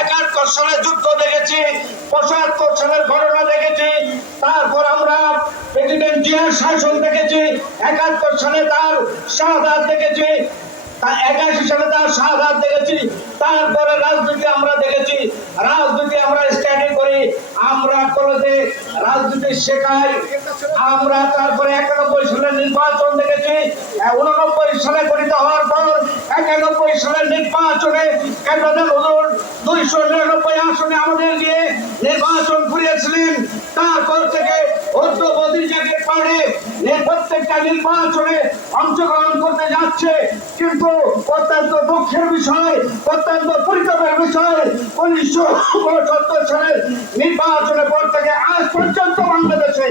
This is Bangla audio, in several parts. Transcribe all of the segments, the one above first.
একাত্তর যুদ্ধ দেখেছি, পঁচাত্তর সালের ঘটনা দেখেছি, তারপর আমরা প্রেসিডেন্ট জিয়ার শাসন দেখেছি, একাত্তর সালে তার শাহাদ দেখেছি একাশি সালে তার শাহাদ দেখেছি, তারপরে রাজনীতি আমরা দেখেছি, রাজনীতি আমরা স্টাডি করি, আমরা কলেজে রাজনীতি শেখাই, আমরা তারপরে একানব্বই সালে নির্বাচন দেখেছি উননব্বই সালে গঠিত হওয়ার সালের নির্বাচনে ক্যাপ্টেন হুজুর দুইশো নিরানব্বই আসনে আমাদের নিয়ে নির্বাচন করিয়েছিলেন তারপর থেকে পার্টি প্রত্যেকটা করতে যাচ্ছে। কিন্তু দুঃখের বিষয় বিষয়, উনিশশো নির্বাচনের পর থেকে আজ পর্যন্ত বাংলাদেশে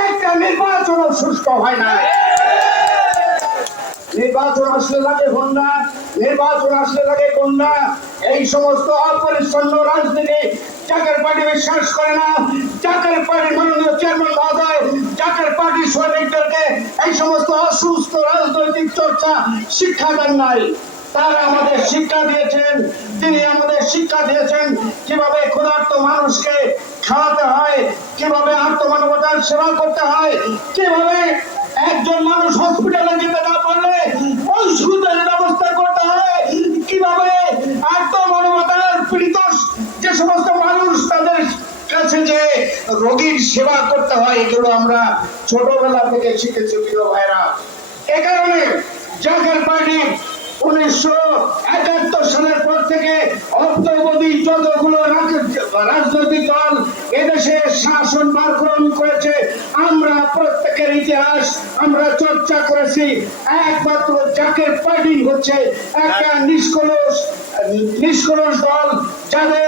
একটা নির্বাচনও সুষ্ঠু হয় না নির্বাচন আসলে লাগে গন্ডা নির্বাচন আসলে লাগে গন্ডা। এই সমস্ত অপরিচ্ছন্ন রাজনীতি চাকের পার্টি বিশ্বাস করে না। চাকের পার্টি মাননীয় চেয়ারম্যান মহোদয় চাকের পার্টি সৈনিকদেরকে এই সমস্ত অসুস্থ রাজনৈতিক চর্চা শিক্ষা দেন নাই। তারা আমাদের শিক্ষা দিয়েছেন, তিনি আমাদের শিক্ষা দিয়েছেন কীভাবে ক্ষুধার্ত মানুষকে খাওয়াতে হয়, কীভাবে আত্মমানবতার সেবা করতে হয়, কীভাবে যে রোগীর সেবা করতে হয় এগুলো আমরা ছোটবেলা থেকে শিখেছি, প্রিয় ভাইরা। এ কারণে জাতীয় পার্টি উনিশশো একাত্তর সালের পর থেকে অদ্যবধি যতগুলো রাজনৈতিক দল এদেশে শাসন গ্রহণ করেছে, আমরা প্রত্যেকের ইতিহাস আমরা চর্চা করেছি। একমাত্র জাকের পার্টি হচ্ছে একটা নিষ্কলস নিষ্কলস দল, যাদের